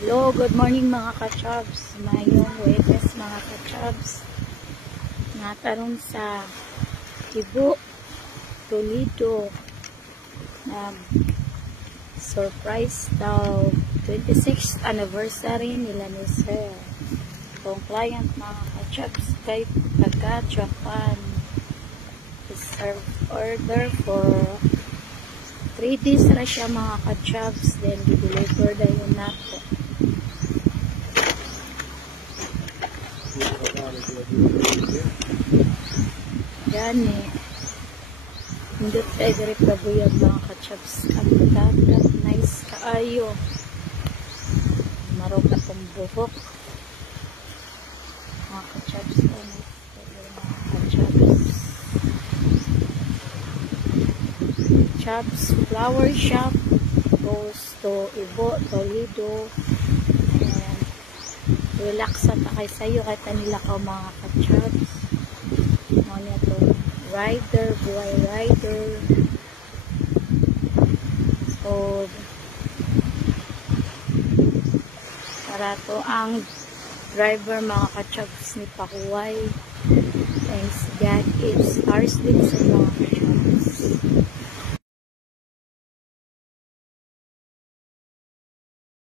Hello, good morning mga ka-chubs. Mayong Webes mga ka-chubs. Natarong sa Cebu, Toledo. Surprise daw 26th anniversary nila ni Sir. Itong client mga ka-chubs kay taga Japan. Reserve order for 3 days na siya mga ka-chubs. Then i-deliver dahil nato. Yan eh. Hindi tayo direct babuyag mga ka-chubs. Ang dagat, nice kaayo. Marog akong buhok. Mga ka-chubs. Chubs Flower Shop goes to Ibo, Toledo. And relax at kay sayo kahit nila ka mga ka-chubs. Mga ito rider, buhay rider. So para to ang driver mga ka-chubs ni Pakuway. Thanks God, it's stars din sa mga